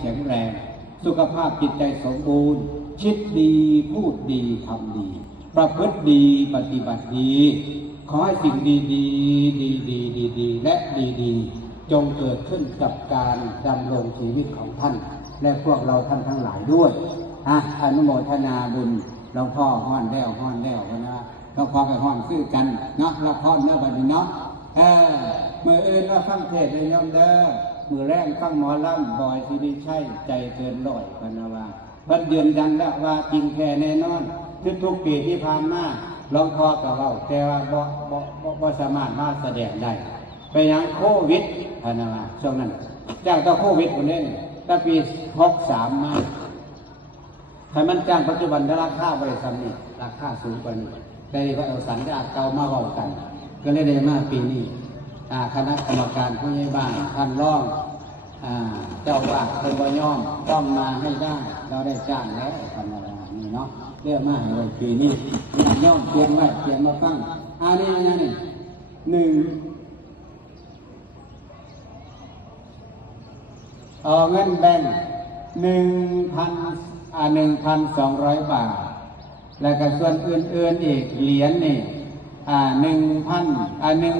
แข็งแรง สุขภาพจิตใจสมบูรณ์ คิดดีพูดดีทำดี ประพฤติดีปฏิบัติดี ขอให้สิ่งดีดีดีดีดีดีและดีดีจงเกิดขึ้นกับการดำรงชีวิตของท่าน และพวกเราท่านทั้งหลายด้วยอะอนุโมทนาบุญหลวงพ่อห้อนแล้วห้อนแล้วนะหลวงพ่อกับห้อนคือกันเนาะรับพรเนาะบัดนี้เนาะเออเมื่อเอื่นว่าฟังเทศเลยโยมเด้อ มือแรกฟังหมอลำบอยที่ไม่ใช่ใจเกินร้อยพนนะว่าบัดยืนยันแล้วว่าจริงแท้แน่นอนทุกทุกปีที่ผ่านมาหลวงพ่อกับเราแต่ว่าบ่บ่บ่บสามารถมาแสดงได้ไปยังโควิดพนนะว่าช่วงนั้นจากต่อโควิดคนนี้ตั้งปีหกสามมาถ้ามันจ้างปัจจุบันราคาบริษัทนี่ราคาสูงกว่านี้ได้ก็เอาสัญญาเก่ามาเว้ากัน ก็เลยได้มาปีนี้ คณะกรรมการผู้ใหญ่บ้านท่านร้องเจ้าว่าเป็นบ่ยอมต้องมาให้ได้ เราได้จ้างแล้วธรรมดานี่เนาะเรียกมาให้ไว้ปีนี้ย่อมเตรียมไว้เตรียมมาฟังอ่านี่นี่นี่หนึ่งเอาเงินแบ่งหนึ่งพันอ่าหนึ่งพันสองร้อยบาท แล้วก็ส่วนอื่นๆอีกเหรียญนี่อ่าหนึ่งพันอ่าหนึ่ง